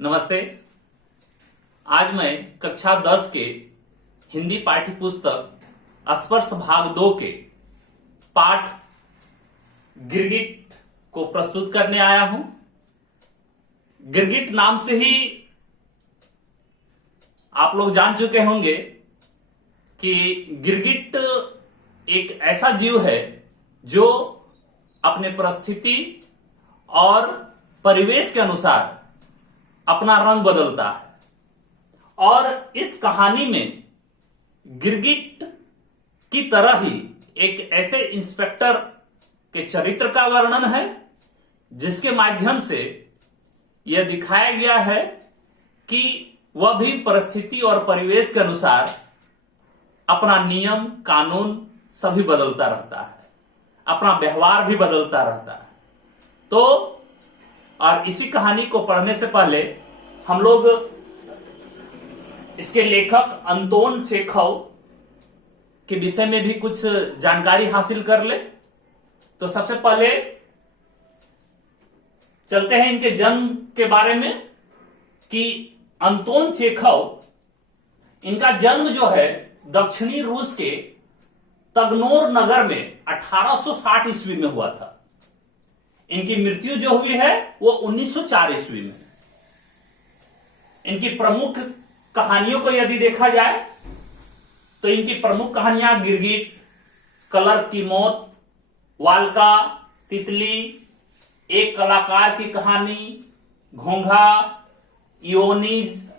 नमस्ते। आज मैं कक्षा 10 के हिंदी पाठ्य पुस्तक स्पर्श भाग 2 के पाठ गिरगिट को प्रस्तुत करने आया हूं। गिरगिट नाम से ही आप लोग जान चुके होंगे कि गिरगिट एक ऐसा जीव है जो अपने परिस्थिति और परिवेश के अनुसार अपना रंग बदलता है और इस कहानी में गिरगिट की तरह ही एक ऐसे इंस्पेक्टर के चरित्र का वर्णन है जिसके माध्यम से यह दिखाया गया है कि वह भी परिस्थिति और परिवेश के अनुसार अपना नियम कानून सभी बदलता रहता है, अपना व्यवहार भी बदलता रहता है। तो और इसी कहानी को पढ़ने से पहले हम लोग इसके लेखक अंतोन चेखव के विषय में भी कुछ जानकारी हासिल कर ले। तो सबसे पहले चलते हैं इनके जन्म के बारे में कि अंतोन चेखव, इनका जन्म जो है दक्षिणी रूस के तगनोर नगर में 1860 ईस्वी में हुआ था। इनकी मृत्यु जो हुई है वो 1904 ईस्वी में। इनकी प्रमुख कहानियों को यदि देखा जाए तो इनकी प्रमुख कहानियां गिरगिट, क्लर्क की मौत, वाल्का, तितली, एक कलाकार की कहानी, घोंघा, इयोनिज,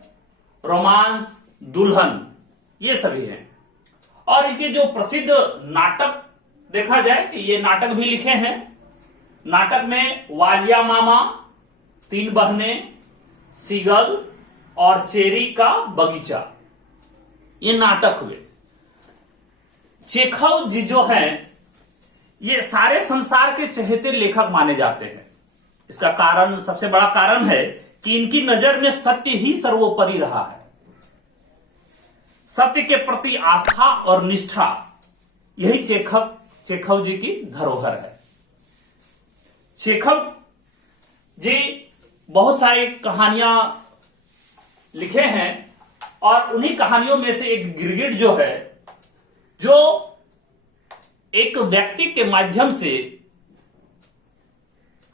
रोमांस, दुल्हन, ये सभी हैं। और इनके जो प्रसिद्ध नाटक देखा जाए कि ये नाटक भी लिखे हैं। नाटक में वालिया मामा, तीन बहनें, सीगल और चेरी का बगीचा, ये नाटक हुए। चेखव जी जो हैं ये सारे संसार के चहेते लेखक माने जाते हैं। इसका कारण, सबसे बड़ा कारण है कि इनकी नजर में सत्य ही सर्वोपरि रहा है। सत्य के प्रति आस्था और निष्ठा, यही चेखव जी की धरोहर है। चेखव जी बहुत सारी कहानियां लिखे हैं और उन्हीं कहानियों में से एक गिरगिट जो है, जो एक व्यक्ति के माध्यम से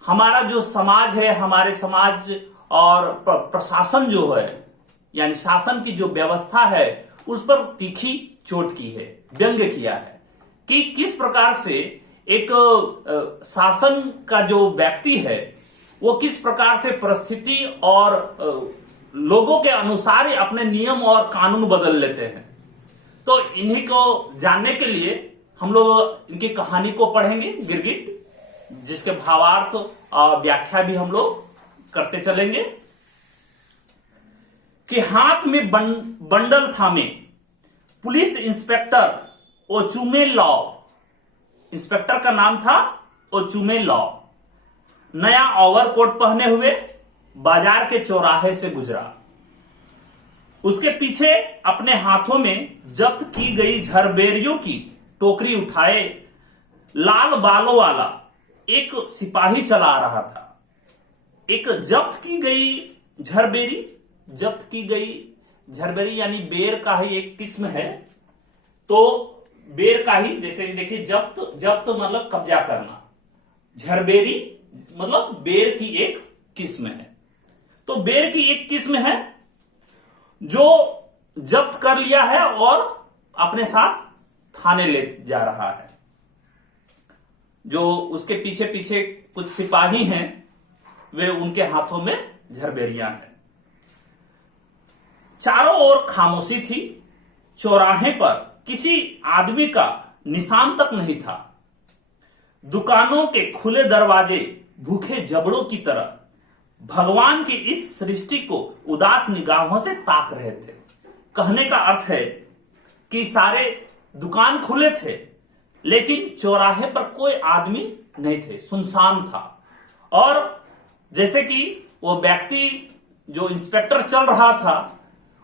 हमारा जो समाज है, हमारे समाज और प्रशासन जो है, यानी शासन की जो व्यवस्था है, उस पर तीखी चोट की है, व्यंग्य किया है कि किस प्रकार से एक शासन का जो व्यक्ति है वो किस प्रकार से परिस्थिति और लोगों के अनुसार ही अपने नियम और कानून बदल लेते हैं। तो इन्हीं को जानने के लिए हम लोग इनकी कहानी को पढ़ेंगे, गिरगिट, जिसके भावार्थ और व्याख्या भी हम लोग करते चलेंगे। कि हाथ में बंडल थामे पुलिस इंस्पेक्टर ओचुमे लॉ, इंस्पेक्टर का नाम था ओचुमे लॉ, नया ओवरकोट पहने हुए बाजार के चौराहे से गुजरा। उसके पीछे अपने हाथों में जब्त की गई झरबेरियों की टोकरी उठाए लाल बालों वाला एक सिपाही चला आ रहा था। एक जब्त की गई झरबेरी यानी बेर का ही एक किस्म है। तो बेर का ही, जैसे देखिए जब्त मतलब कब्जा करना, झरबेरी मतलब बेर की एक किस्म है। तो बेर की एक किस्म है जो जब्त कर लिया है और अपने साथ थाने ले जा रहा है। जो उसके पीछे पीछे कुछ सिपाही हैं, वे उनके हाथों में झरबेरियां हैं। चारों ओर खामोशी थी। चौराहे पर किसी आदमी का निशान तक नहीं था। दुकानों के खुले दरवाजे भूखे जबड़ों की तरह भगवान की इस सृष्टि को उदास निगाहों से ताक रहे थे। कहने का अर्थ है कि सारे दुकान खुले थे लेकिन चौराहे पर कोई आदमी नहीं थे, सुनसान था। और जैसे कि वो व्यक्ति जो इंस्पेक्टर चल रहा था,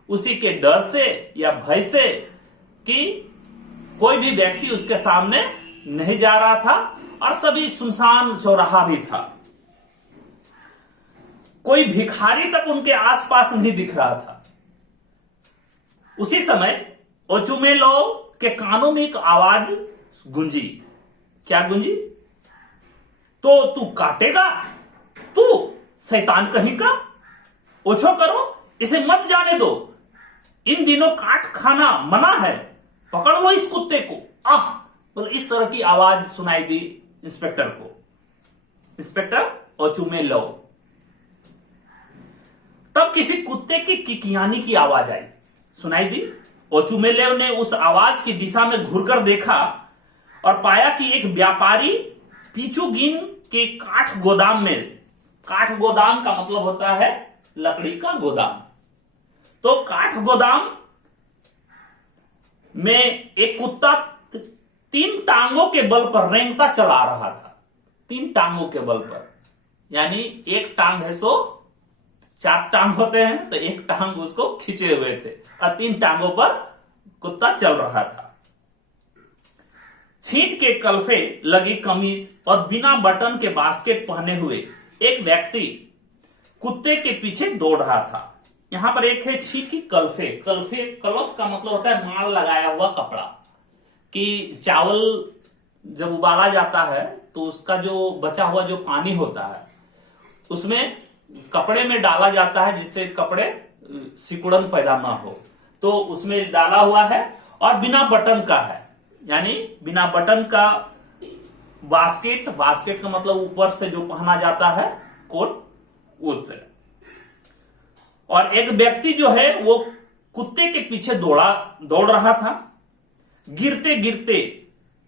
उसी के डर से या भय से कि कोई भी व्यक्ति उसके सामने नहीं जा रहा था और सभी सुनसान चौराहा भी था। कोई भिखारी तक उनके आसपास नहीं दिख रहा था। उसी समय ओचुमेलो के कानों में एक आवाज गूंजी। क्या गूंजी? तो तू काटेगा, तू शैतान कहीं का, ओछो करो, इसे मत जाने दो, इन दिनों काट खाना मना है, पकड़ लो इस कुत्ते को। बोले इस तरह की आवाज सुनाई दी इंस्पेक्टर को, इंस्पेक्टर ओचुमेलो। तब किसी कुत्ते की किकियानी की आवाज आई, सुनाई दी। ओचुमेलो ने उस आवाज की दिशा में घूरकर देखा और पाया कि एक व्यापारी पीचुगिन के काठ गोदाम में, काठ गोदाम का मतलब होता है लकड़ी का गोदाम, तो काठ गोदाम में एक कुत्ता 3 टांगों के बल पर रेंगता चला रहा था। 3 टांगों के बल पर, यानी एक टांग है सो 4 टांग होते हैं, तो एक टांग उसको खींचे हुए थे और 3 टांगों पर कुत्ता चल रहा था। छींट के कल्फे लगी कमीज और बिना बटन के बास्केट पहने हुए एक व्यक्ति कुत्ते के पीछे दौड़ रहा था। यहां पर एक है छींट की कल्फे। कल्फे, कलफ का मतलब होता है माल लगाया हुआ कपड़ा, कि चावल जब उबाला जाता है तो उसका जो बचा हुआ जो पानी होता है उसमें कपड़े में डाला जाता है जिससे कपड़े सिकुड़न पैदा ना हो, तो उसमें डाला हुआ है और बिना बटन का है, यानी बिना बटन का बास्केट। बास्केट का मतलब ऊपर से जो पहना जाता है कोट, उतर। और एक व्यक्ति जो है वो कुत्ते के पीछे दौड़ रहा था। गिरते गिरते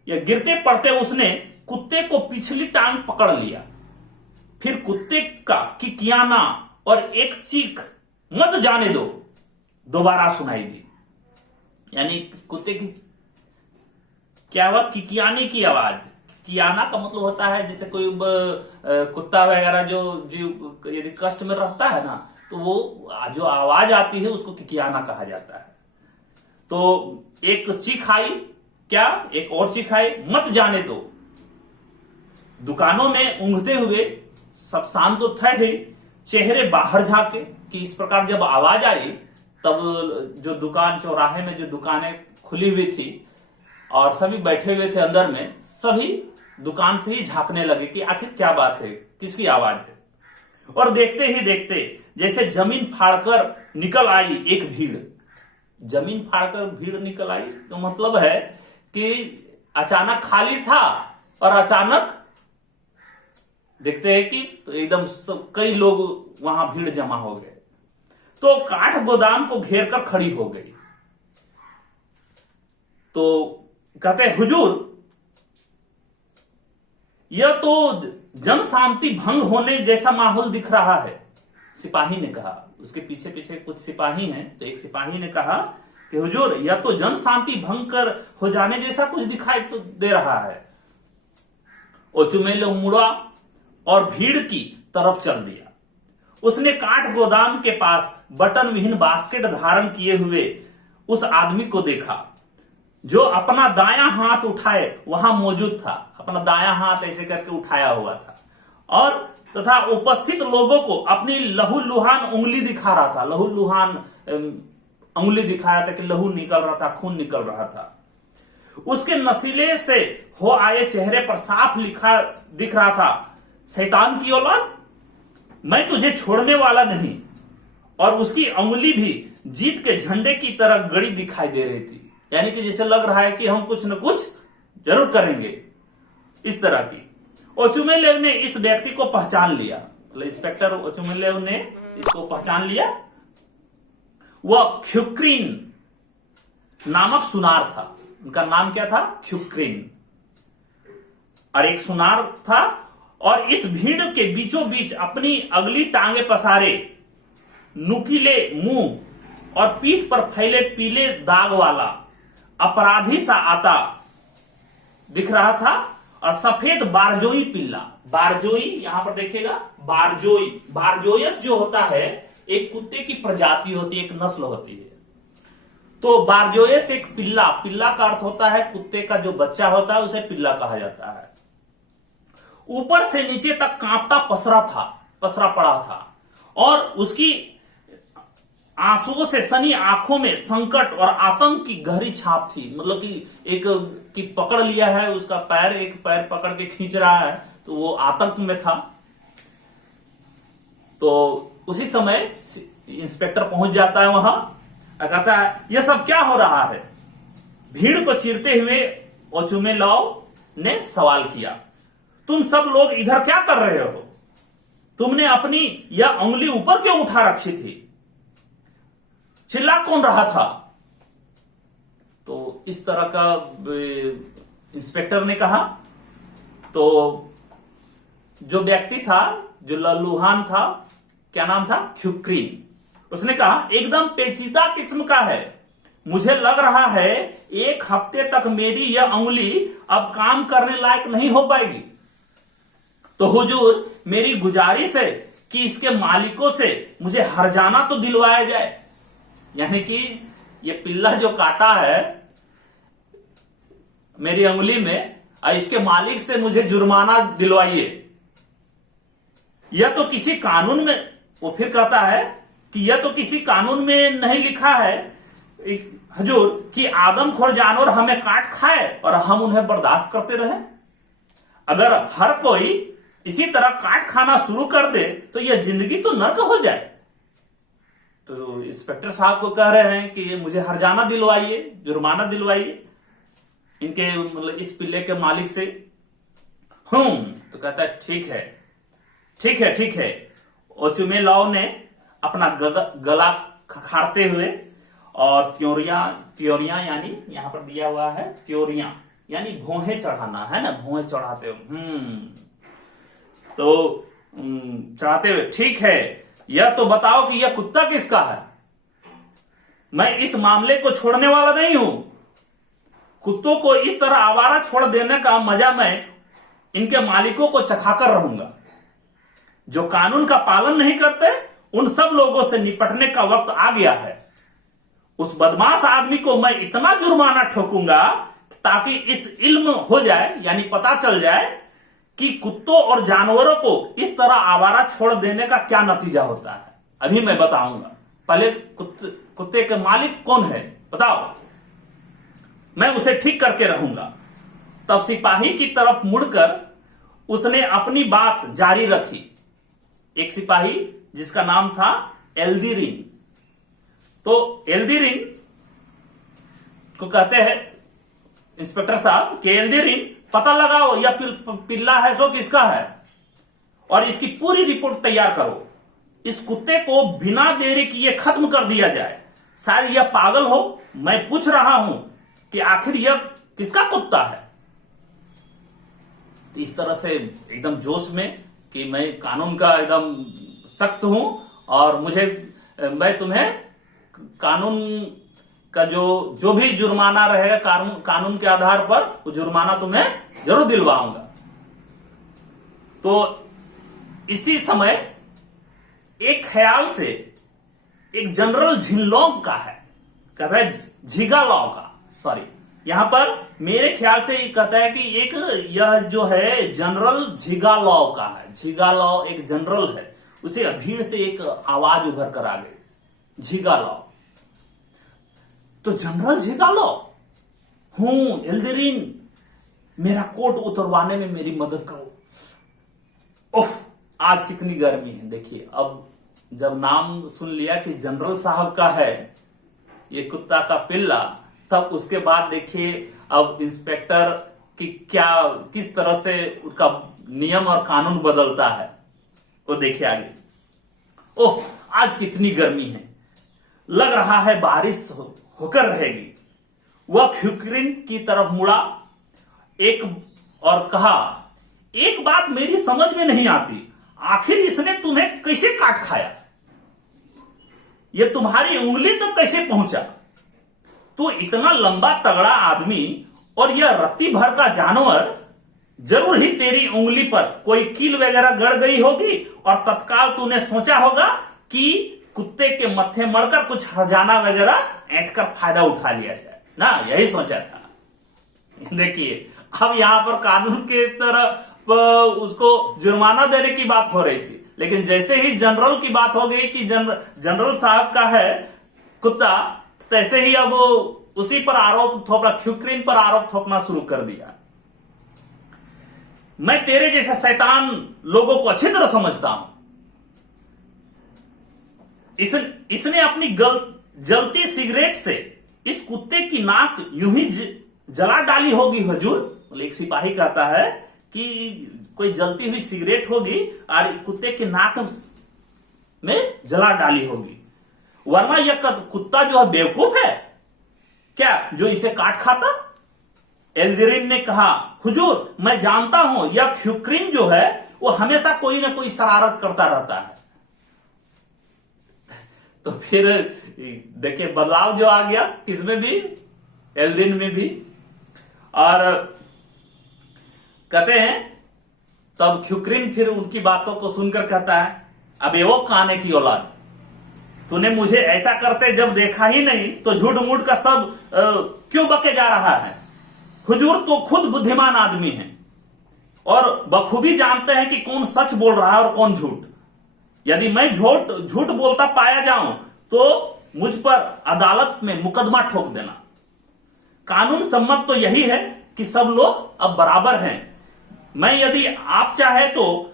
या गिरते पड़ते उसने कुत्ते को पिछली टांग पकड़ लिया। फिर कुत्ते का किकियाना और एक चीख, मत जाने दो, दोबारा सुनाई दी। यानी कुत्ते की क्या हुआ? किकियाने की आवाज। किकियाना का मतलब होता है जैसे कोई कुत्ता वगैरह जो जीव यदि कष्ट में रहता है ना, तो वो जो आवाज आती है उसको किकियाना कहा जाता है। तो एक चीख आई, क्या? एक और चीख आई, मत जाने दो। दुकानों में ऊँघते हुए सब शांत तो थे ही, चेहरे बाहर झांके कि इस प्रकार जब आवाज आई तब जो दुकान, चौराहे में जो दुकानें खुली हुई थी और सभी बैठे हुए थे अंदर में, सभी दुकान से ही झांकने लगे कि आखिर क्या बात है, किसकी आवाज है। और देखते ही देखते जैसे जमीन फाड़कर निकल आई एक भीड़। जमीन फाड़कर भीड़ निकल आई तो मतलब है कि अचानक खाली था और अचानक देखते हैं कि एकदम कई लोग वहां भीड़ जमा हो गए, तो काठ गोदाम को घेर कर खड़ी हो गई। तो कहते हुजूर, यह तो जन शांति भंग होने जैसा माहौल दिख रहा है। सिपाही ने कहा, उसके पीछे पीछे कुछ सिपाही हैं, तो एक सिपाही ने कहा कि हुजूर, यह तो जन शांति भंग कर हो जाने जैसा कुछ दिखाई तो दे रहा है। ओचुमेलो मुड़ा और भीड़ की तरफ चल दिया। उसने काठ गोदाम के पास बटन विहीन बास्केट धारण किए हुए उस आदमी को देखा जो अपना दायां हाथ उठाए वहां मौजूद था। अपना दायां हाथ ऐसे करके उठाया हुआ था और तथा उपस्थित लोगों को अपनी लहूलुहान उंगली दिखा रहा था। लहूलुहान उंगली दिखा रहा था कि लहू निकल रहा था, खून निकल रहा था। उसके नशीले से हो आए चेहरे पर साफ लिखा दिख रहा था, शैतान की औलाद, मैं तुझे छोड़ने वाला नहीं। और उसकी उंगली भी जीत के झंडे की तरह गड़ी दिखाई दे रही थी, यानी कि जैसे लग रहा है कि हम कुछ न कुछ जरूर करेंगे, इस तरह की। ओचुमेलेव ने इस व्यक्ति को पहचान लिया, इंस्पेक्टर ओचुमेलेव ने इसको पहचान लिया। वह ख्युक्रीन नामक सुनार था। उनका नाम क्या था? ख्युक्रीन। और एक सुनार था और इस भीड़ के बीचों बीच अपनी अगली टांगे पसारे, नुकीले मुंह और पीठ पर फैले पीले दाग वाला अपराधी सा आता दिख रहा था और सफेद बारजोई पिल्ला। बारजोई यहां पर देखिएगा, बारजोई, बारजोयस जो होता है एक कुत्ते की प्रजाति होती है, एक नस्ल होती है। तो बारजोयस एक पिल्ला, पिल्ला का अर्थ होता है कुत्ते का जो बच्चा होता है उसे पिल्ला कहा जाता है। ऊपर से नीचे तक कांपता पसरा पड़ा था और उसकी आंसुओं से सनी आंखों में संकट और आतंक की गहरी छाप थी। मतलब कि एक की पकड़ लिया है उसका पैर, एक पैर पकड़ के खींच रहा है, तो वो आतंक में था। तो उसी समय इंस्पेक्टर पहुंच जाता है वहां, कहता है यह सब क्या हो रहा है। भीड़ को चीरते हुए ओचुमे लाओ ने सवाल किया, तुम सब लोग इधर क्या कर रहे हो? तुमने अपनी यह उंगली ऊपर क्यों उठा रखी थी? चिल्ला कौन रहा था? तो इस तरह का इंस्पेक्टर ने कहा। तो जो व्यक्ति था, जो लल्लूहान था, क्या नाम था, ख्युक्रीन, उसने कहा एकदम पेचीदा किस्म का है। मुझे लग रहा है 1 हफ्ते तक मेरी यह उंगली अब काम करने लायक नहीं हो पाएगी। तो हुजूर, मेरी गुजारिश है कि इसके मालिकों से मुझे हर्जाना तो दिलवाया जाए। यानी कि ये पिल्ला जो काटा है मेरी उंगली में, इसके मालिक से मुझे जुर्माना दिलवाइए। यह तो किसी कानून में, वो फिर कहता है कि यह तो किसी कानून में नहीं लिखा है हुजूर कि आदमखोर जानवर हमें काट खाए और हम उन्हें बर्दाश्त करते रहे। अगर हर कोई इसी तरह काट खाना शुरू कर दे तो यह जिंदगी तो नर्क हो जाए। तो इंस्पेक्टर साहब को कह रहे हैं कि मुझे हर्जाना दिलवाइए, जुर्माना दिलवाइए इनके, मतलब इस पिल्ले के मालिक से। तो कहता है ठीक है ठीक है ठीक है। ओचुमे लाओ ने अपना गला खखारते हुए और त्योरियां यानी यहां पर दिया हुआ है त्योरियां यानी भौहें चढ़ाना है ना, भौहें चढ़ाते हुए तो चढ़ाते हुए, ठीक है, यह तो बताओ कि यह कुत्ता किसका है? मैं इस मामले को छोड़ने वाला नहीं हूं। कुत्तों को इस तरह आवारा छोड़ देने का मजा मैं इनके मालिकों को चखाकर रहूंगा। जो कानून का पालन नहीं करते उन सब लोगों से निपटने का वक्त आ गया है। उस बदमाश आदमी को मैं इतना जुर्माना ठोकूंगा ताकि इस इल्म हो जाए, यानी पता चल जाए कि कुत्तों और जानवरों को इस तरह आवारा छोड़ देने का क्या नतीजा होता है। अभी मैं बताऊंगा। पहले कुत्ते के मालिक कौन है बताओ, मैं उसे ठीक करके रहूंगा। तब सिपाही की तरफ मुड़कर उसने अपनी बात जारी रखी। एक सिपाही जिसका नाम था एल्दीरिन। तो एल्दीरिन को कहते हैं इंस्पेक्टर साहब कि एल्दीरिन, पता लगाओ यह पिल्ला है सो किसका है और इसकी पूरी रिपोर्ट तैयार करो। इस कुत्ते को बिना देरी किए खत्म कर दिया जाए। शायद यह पागल हो, मैं पूछ रहा हूं कि आखिर यह किसका कुत्ता है। इस तरह से एकदम जोश में कि मैं कानून का एकदम सख्त हूं और मैं तुम्हें कानून का जो भी जुर्माना रहेगा कानून के आधार पर वो जुर्माना तुम्हें जरूर दिलवाऊंगा। तो इसी समय एक ख्याल से एक जनरल झिनलोंग का है, कहता है झिगालॉ का, सॉरी यहां पर मेरे ख्याल से ये कहता है कि यह जो है जनरल झिगालॉ का है। झिगालॉ एक जनरल है, उसे भीड़ से एक आवाज उभर कर आ गई, झिगालॉ। तो जनरल झिगालॉ, एल्दीरिन, मेरा कोट उतरवाने में मेरी मदद करो। ओह, आज कितनी गर्मी है। देखिए, अब जब नाम सुन लिया कि जनरल साहब का है ये कुत्ता का पिल्ला, तब उसके बाद देखिए अब इंस्पेक्टर की किस तरह से उनका नियम और कानून बदलता है वो देखिए आगे। ओह, आज कितनी गर्मी है, लग रहा है बारिश होकर रहेगी। वह ख्युक्रीन की तरफ मुड़ा और कहा, एक बात मेरी समझ में नहीं आती, आखिर इसने तुम्हें कैसे काट खाया? यह तुम्हारी उंगली तक कैसे पहुंचा? तू इतना लंबा तगड़ा आदमी और यह रत्ती भर का जानवर, जरूर ही तेरी उंगली पर कोई कील वगैरह गड़ गई होगी और तत्काल तूने सोचा होगा कि कुत्ते के मत्थे मड़कर कुछ हजाना वगैरह ऐंठ कर फायदा उठा लिया जाए ना, यही सोचा था। देखिए, अब यहां पर कानून के तरह उसको जुर्माना देने की बात हो रही थी, लेकिन जैसे ही जनरल की बात हो गई कि जनरल साहब का है कुत्ता, तैसे ही अब उसी पर आरोप थोपना, ख्युक्रिन पर आरोप थोपना शुरू कर दिया। मैं तेरे जैसे शैतान लोगों को अच्छी तरह समझता हूं। इसने अपनी जलती सिगरेट से इस कुत्ते की नाक यूं ही जला डाली होगी हुजूर। एक सिपाही कहता है कि कोई जलती हुई सिगरेट होगी और कुत्ते की नाक में जला डाली होगी, वरना यह कुत्ता जो है बेवकूफ है क्या जो इसे काट खाता। एल्दरिन ने कहा, हुजूर मैं जानता हूं यह ख्युक्रिन जो है वो हमेशा कोई ना कोई शरारत करता रहता है। तो फिर देखिए बदलाव जो आ गया किसमें भी, एल्दिन में भी। और कहते हैं तब ख्युक्रिन फिर उनकी बातों को सुनकर कहता है, अब वो खाने की औलाद, तूने मुझे ऐसा करते जब देखा ही नहीं तो झूठ मूठ का सब क्यों बके जा रहा है। हुजूर तो खुद बुद्धिमान आदमी हैं और बखूबी जानते हैं कि कौन सच बोल रहा है और कौन झूठ। यदि मैं झूठ बोलता पाया जाऊं तो मुझ पर अदालत में मुकदमा ठोक देना। कानून सम्मत तो यही है कि सब लोग अब बराबर हैं। मैं यदि आप चाहे तो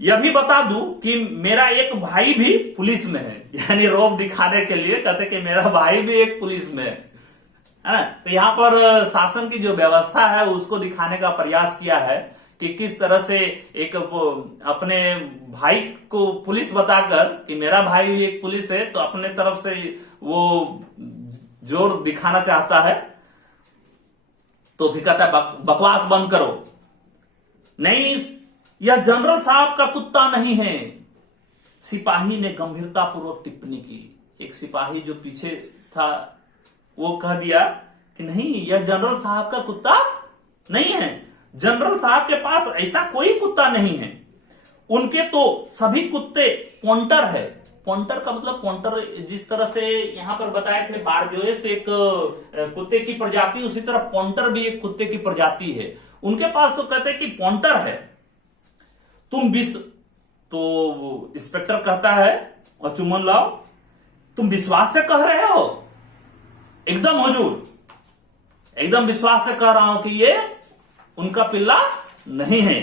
यह भी बता दूं कि मेरा एक भाई भी पुलिस में है, यानी रौब दिखाने के लिए कहते कि मेरा भाई भी एक पुलिस में है ना। तो यहां पर शासन की जो व्यवस्था है उसको दिखाने का प्रयास किया है कि किस तरह से एक अपने भाई को पुलिस बताकर कि मेरा भाई भी एक पुलिस है, तो अपने तरफ से वो जोर दिखाना चाहता है। तो भी कहता है बकवास बंद करो, नहीं यह जनरल साहब का कुत्ता नहीं है। सिपाही ने गंभीरता पूर्वक टिप्पणी की। एक सिपाही जो पीछे था वो कह दिया कि नहीं यह जनरल साहब का कुत्ता नहीं है, जनरल साहब के पास ऐसा कोई कुत्ता नहीं है, उनके तो सभी कुत्ते पॉन्टर है। पॉन्टर का मतलब, पॉन्टर जिस तरह से यहां पर बताए थे बारजोएस एक कुत्ते की प्रजाति, उसी तरह पॉन्टर भी एक कुत्ते की प्रजाति है। उनके पास तो कहते हैं कि पॉन्टर है। तो इंस्पेक्टर कहता है और चुमन लाओ, तुम विश्वास से कह रहे हो? एकदम हुजूर, एकदम विश्वास से कह रहा हूं कि ये उनका पिल्ला नहीं है।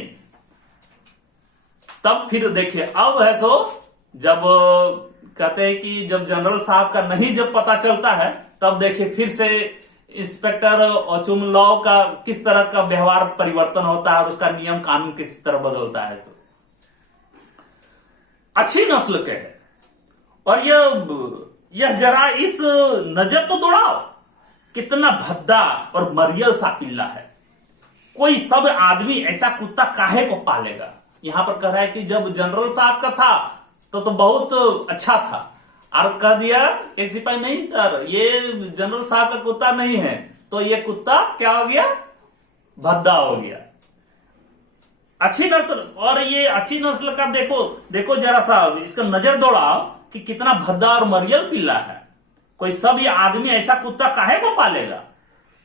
तब फिर देखिए अब है सो, जब कहते हैं कि जब जनरल साहब का नहीं जब पता चलता है तब देखिए फिर से इंस्पेक्टर ओचुमलाओ का किस तरह का व्यवहार परिवर्तन होता है और उसका नियम कानून किस तरह बदलता है। सो अच्छी नस्ल के है और यह जरा इस नजर तो दौड़ाओ, कितना भद्दा और मरियल सा पिल्ला है। कोई सब आदमी ऐसा कुत्ता काहे को पालेगा। यहां पर कह रहा है कि जब जनरल साहब का था तो बहुत अच्छा था, और कह दिया एक सिपाही, नहीं सर ये जनरल साहब का कुत्ता नहीं है, तो ये कुत्ता क्या हो गया, भद्दा हो गया। अच्छी नस्ल, और ये अच्छी नस्ल का देखो जरा सा इसका नजर दौड़ाओ कि कितना भद्दा और मरियल पिल्ला है। कोई सब ये आदमी ऐसा कुत्ता काहे को पालेगा।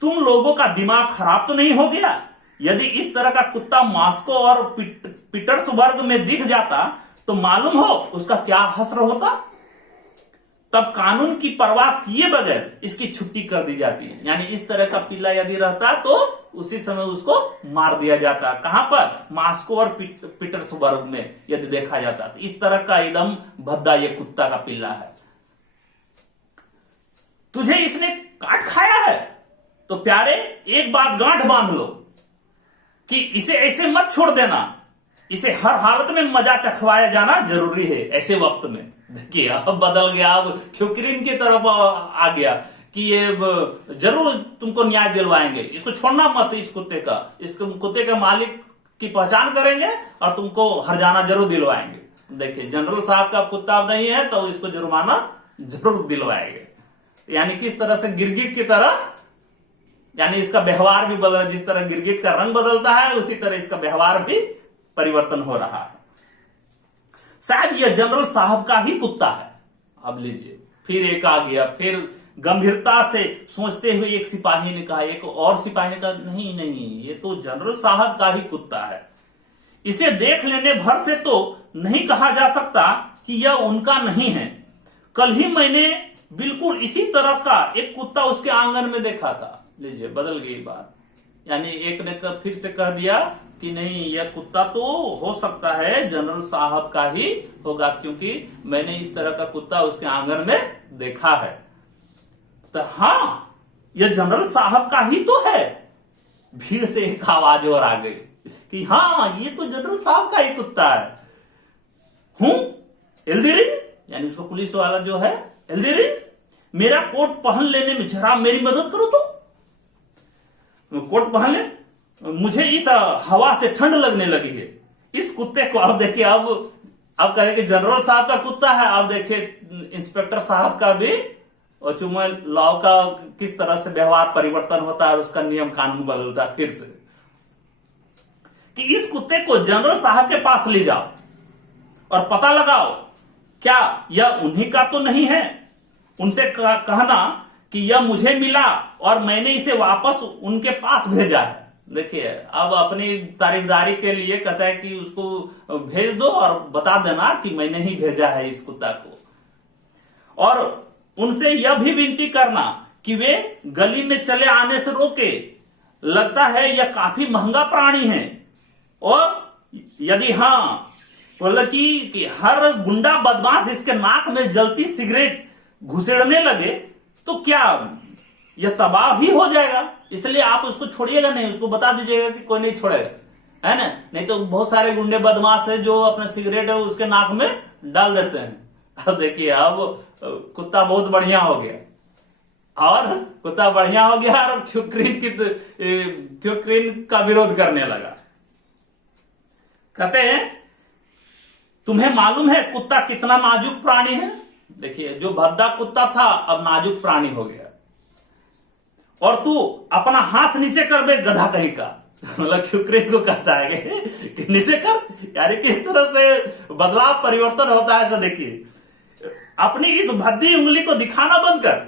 तुम लोगों का दिमाग खराब तो नहीं हो गया। यदि इस तरह का कुत्ता मॉस्को और पीटर्सबर्ग में दिख जाता तो मालूम हो उसका क्या हश्र होता। तब कानून की परवाह किए बगैर इसकी छुट्टी कर दी जाती। यानी इस तरह का पिल्ला यदि रहता तो उसी समय उसको मार दिया जाता। कहां पर, मॉस्को और पीटर्सबर्ग में यदि देखा जाता। तो इस तरह का एकदम भद्दा ये कुत्ता का पिल्ला है। तुझे इसने काट खाया है तो प्यारे एक बात गांठ बांध लो कि इसे ऐसे मत छोड़ देना। इसे हर हालत में मजा चखवाया जाना जरूरी है। ऐसे वक्त में देखिए अब बदल गया, अब ख्युक्रिन की तरफ आ गया कि ये जरूर तुमको न्याय दिलवाएंगे, इसको छोड़ना मत। इस कुत्ते के मालिक की पहचान करेंगे और तुमको हरजाना जरूर दिलवाएंगे। देखिए जनरल साहब का कुत्ता नहीं है तो इसको जुर्माना जरूर दिलवाएंगे। यानी किस तरह से गिरगिट की तरह, यानी इसका व्यवहार भी बदल, जिस तरह गिरगिट का रंग बदलता है उसी तरह इसका व्यवहार भी परिवर्तन हो रहा है। शायद यह जनरल साहब का ही कुत्ता है। अब लीजिए फिर एक आ गया, फिर गंभीरता से सोचते हुए एक सिपाही ने कहा, एक और सिपाही ने कहा नहीं ये तो जनरल साहब का ही कुत्ता है। इसे देख लेने भर से तो नहीं कहा जा सकता कि यह उनका नहीं है। कल ही मैंने बिल्कुल इसी तरह का एक कुत्ता उसके आंगन में देखा था। लीजिए, बदल गई बात। यानी एक ने फिर से कह दिया कि नहीं, यह कुत्ता तो हो सकता है जनरल साहब का ही होगा, क्योंकि मैंने इस तरह का कुत्ता उसके आंगन में देखा है। तो हाँ, यह जनरल साहब का ही तो है। भीड़ से एक आवाज और आ गई कि हाँ, ये तो जनरल साहब का ही कुत्ता है। हूं एल्दिरिन, यानी उसको पुलिस वाला जो है, एल्दिरिन, मेरा कोट पहन लेने में जरा मेरी मदद करो। तो कोट पहन ले, मुझे इस हवा से ठंड लगने लगी है। इस कुत्ते को अब देखिए, अब कहे कि जनरल साहब का कुत्ता है, अब देखिए इंस्पेक्टर साहब का भी अचुमल लॉ का किस तरह से व्यवहार परिवर्तन होता है, उसका नियम कानून बदलता है फिर से कि इस कुत्ते को जनरल साहब के पास ले जाओ और पता लगाओ क्या यह उन्हीं का तो नहीं है। उनसे कहना कि यह मुझे मिला और मैंने इसे वापस उनके पास भेजा है। देखिए, अब अपनी तारीफदारी के लिए कहता है कि उसको भेज दो और बता देना कि मैंने ही भेजा है इस कुत्ता को। और उनसे यह भी विनती करना कि वे गली में चले आने से रोके। लगता है यह काफी महंगा प्राणी है, और यदि हाँ, बोला कि हर गुंडा बदमाश इसके नाक में जलती सिगरेट घुसेड़ने लगे तो क्या यह तबाह ही हो जाएगा। इसलिए आप उसको छोड़िएगा नहीं, उसको बता दीजिएगा कि कोई नहीं छोड़ेगा, है ना। नहीं तो बहुत सारे गुंडे बदमाश है जो अपने सिगरेट है उसके नाक में डाल देते हैं। अब देखिए, अब कुत्ता बहुत बढ़िया हो गया, और कुत्ता बढ़िया हो गया और क्यूक्रीन का विरोध करने लगा। कहते हैं, तुम्हें मालूम है कुत्ता कितना नाजुक प्राणी है। देखिए, जो भद्दा कुत्ता था अब नाजुक प्राणी हो गया। और तू अपना हाथ नीचे कर बे गधा कहीं का। मतलब क्यूक्रीन को कहता है कि नीचे कर, यानी किस तरह से बदलाव परिवर्तन होता है। ऐसा देखिए, अपनी इस भद्दी उंगली को दिखाना बंद कर,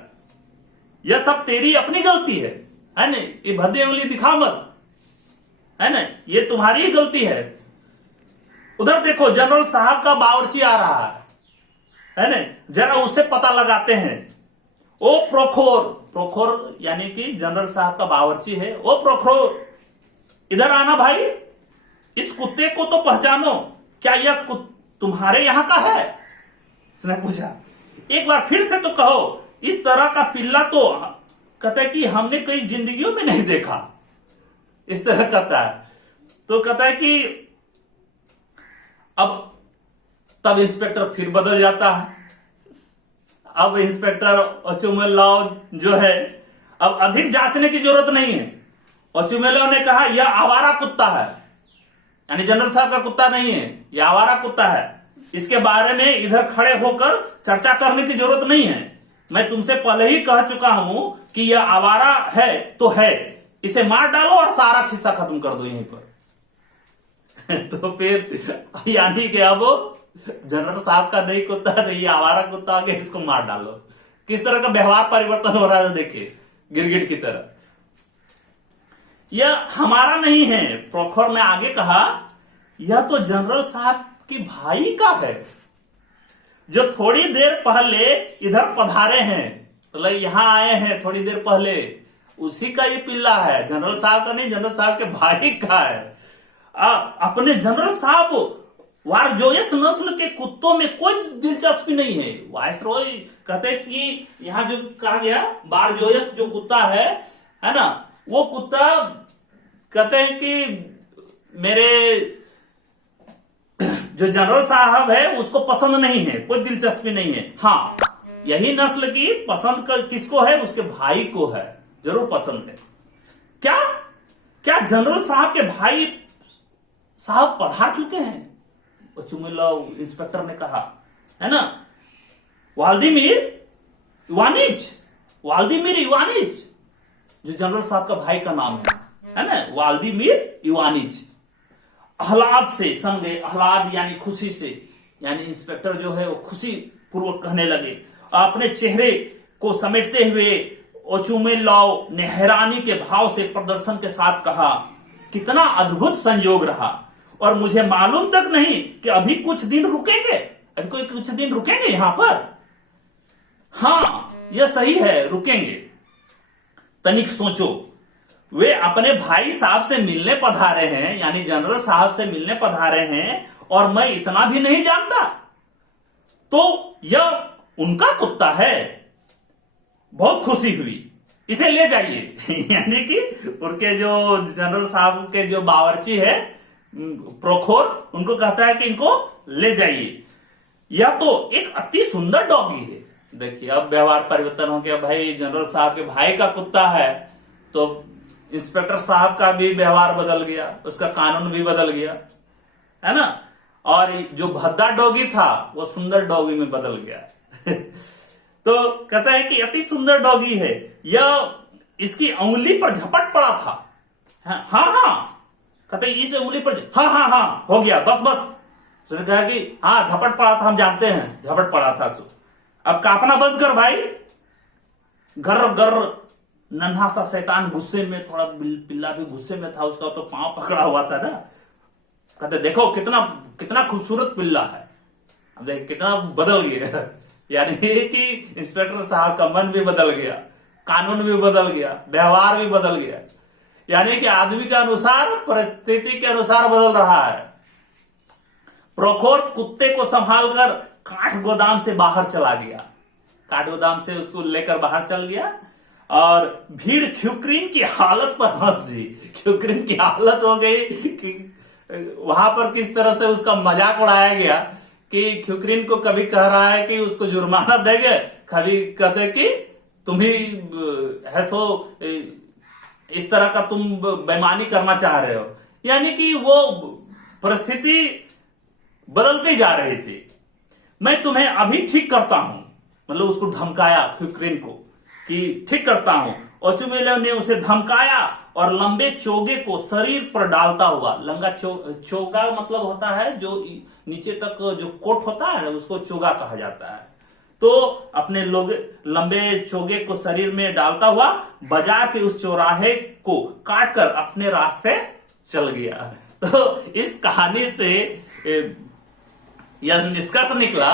यह सब तेरी अपनी गलती है ना। ये भद्दी उंगली दिखा मत, है ना, ये तुम्हारी ही गलती है। उधर देखो, जनरल साहब का बावर्ची आ रहा है ना, जरा उसे पता लगाते हैं। ओ प्रोखोर, प्रोखोर यानी कि जनरल साहब का बावर्ची है। ओ प्रोखोर, इधर आना भाई, इस कुत्ते को तो पहचानो, क्या यह तुम्हारे यहां का है। उसने पूछा। एक बार फिर से तो कहो, इस तरह का पिल्ला तो कहता है कि हमने कई जिंदगियों में नहीं देखा। इस तरह कहता है। तो कहता है कि अब तब इंस्पेक्टर फिर बदल जाता है। अब इंस्पेक्टर अचुमेलाव जो है, अब अधिक जांचने की जरूरत नहीं है। अचुमेलाव ने कहा यह आवारा कुत्ता है, यानी जनरल साहब का कुत्ता नहीं है, यह आवारा कुत्ता है। इसके बारे में इधर खड़े होकर चर्चा करने की जरूरत नहीं है। मैं तुमसे पहले ही कह चुका हूं कि यह आवारा है तो है, इसे मार डालो और सारा किस्सा खत्म कर दो यहीं पर। तो फिर यानी कि अब जनरल साहब का नहीं कुत्ता तो ये आवारा कुत्ता आ गया, इसको मार डालो। किस तरह का व्यवहार परिवर्तन हो रहा है देखिए, गिरगिट की तरह। यह हमारा नहीं है। प्रोखोर ने आगे कहा, यह तो जनरल साहब के भाई का है, जो थोड़ी देर पहले इधर पधारे हैं। मतलब यहां आए हैं थोड़ी देर पहले, उसी का ये पिल्ला है, जनरल साहब का नहीं, जनरल साहब के भाई का है। अपने जनरल साहब वारजोयस नस्ल के कुत्तों में कोई दिलचस्पी नहीं है। वायसरॉय कहते हैं कि यहां जो कहा गया वारजोयस जो कुत्ता है ना, वो कुत्ता कहते हैं कि मेरे जो जनरल साहब है उसको पसंद नहीं है, कोई दिलचस्पी नहीं है। हाँ, यही नस्ल की पसंद किसको है, उसके भाई को है, जरूर पसंद है। क्या क्या जनरल साहब के भाई साहब पधार चुके हैं? चुमिलाव इंस्पेक्टर ने कहा, है ना। वाल्दिमीर इवानिच, वाल्दिमीर इवानिच जो जनरल साहब का भाई का नाम है ना, वाल्दिमीर इवानिच। आह्लाद से सम गए, आह्लाद यानी खुशी से, यानी इंस्पेक्टर जो है वो खुशी पूर्वक कहने लगे। अपने चेहरे को समेटते हुए ओचुमेलाव ने हैरानी के भाव से प्रदर्शन के साथ कहा, कितना अद्भुत संयोग रहा। और मुझे मालूम तक नहीं कि अभी कुछ दिन रुकेंगे, अभी कोई कुछ दिन रुकेंगे यहां पर। हाँ, यह सही है, रुकेंगे। तनिक सोचो, वे अपने भाई साहब से मिलने पधारे हैं, यानी जनरल साहब से मिलने पधारे हैं, और मैं इतना भी नहीं जानता, तो यह उनका कुत्ता है। बहुत खुशी हुई, इसे ले जाइए। यानी कि उनके जो जनरल साहब के जो बावर्ची है प्रोखोर, उनको कहता है कि इनको ले जाइए। यह तो एक अति सुंदर डॉगी है। देखिए, अब व्यवहार परिवर्तन हो गया। भाई जनरल साहब के भाई का कुत्ता है, तो इंस्पेक्टर साहब का भी व्यवहार बदल गया, उसका कानून भी बदल गया, है ना। और जो भद्दा डॉगी था वो सुंदर डॉगी में बदल गया। तो कहता है कि अति सुंदर डॉगी है यह, इसकी उंगली पर झपट पड़ा था। हाँ हाँ, कहते इस उंगली पर, हाँ हाँ हाँ, हो गया, बस बस। उसने कहा कि हाँ झपट पड़ा था, हम जानते हैं झपट पड़ा था। सो अब कांपना बंद कर भाई। गर गर नन्हा सा शैतान गुस्से में, थोड़ा पिल्ला भी गुस्से में था, उसका तो पांव पकड़ा हुआ था ना। कहते देखो कितना कितना खूबसूरत पिल्ला है। अब देख कितना बदल गया। यानी कि इंस्पेक्टर साहब का मन भी बदल गया, कानून भी बदल गया, व्यवहार भी बदल गया। यानी कि आदमी के अनुसार, परिस्थिति के अनुसार बदल रहा है। प्रोखोर कुत्ते को संभालकर काठ गोदाम से बाहर चला गया, काठ गोदाम से उसको लेकर बाहर चल गया। और भीड़ ख्युक्रीन की हालत पर हंस दी। ख्युक्रीन की हालत हो गई कि वहां पर किस तरह से उसका मजाक उड़ाया गया कि ख्युक्रीन को कभी कह रहा है कि उसको जुर्माना देंगे, कभी कहते कि तुम ही है सो इस तरह का तुम बेईमानी करना चाह रहे हो। यानी कि वो परिस्थिति बदलती जा रही थी। मैं तुम्हें अभी ठीक करता हूं, मतलब उसको धमकाया ख्युक्रीन को कि ठीक करता हूं। ओचुमेले ने उसे धमकाया और लंबे चोगे को शरीर पर डालता हुआ, लंगा चोगा मतलब होता है जो नीचे तक जो कोट होता है उसको चोगा कहा जाता है। तो अपने लोग लंबे चोगे को शरीर में डालता हुआ बाजार के उस चौराहे को काटकर अपने रास्ते चल गया। तो इस कहानी से यह निष्कर्ष निकला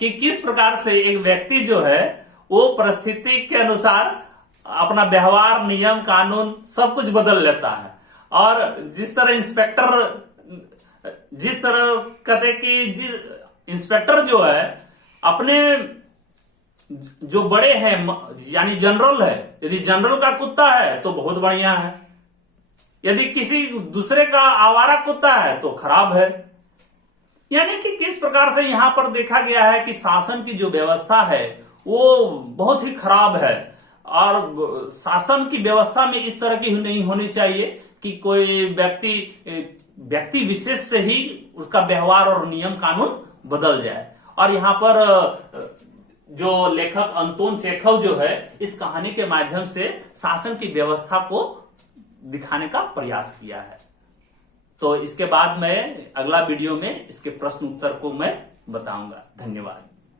कि किस प्रकार से एक व्यक्ति जो है वो परिस्थिति के अनुसार अपना व्यवहार, नियम, कानून सब कुछ बदल लेता है। और जिस तरह कहते कि जिस इंस्पेक्टर जो है अपने जो बड़े हैं, यानी जनरल है, यदि जनरल का कुत्ता है तो बहुत बढ़िया है, यदि किसी दूसरे का आवारा कुत्ता है तो खराब है। यानी कि किस प्रकार से यहां पर देखा गया है कि शासन की जो व्यवस्था है वो बहुत ही खराब है। और शासन की व्यवस्था में इस तरह की नहीं होनी चाहिए कि कोई व्यक्ति विशेष से ही उसका व्यवहार और नियम कानून बदल जाए। और यहाँ पर जो लेखक अंतोन चेखव जो है इस कहानी के माध्यम से शासन की व्यवस्था को दिखाने का प्रयास किया है। तो इसके बाद मैं अगला वीडियो में इसके प्रश्न उत्तर को मैं बताऊंगा। धन्यवाद।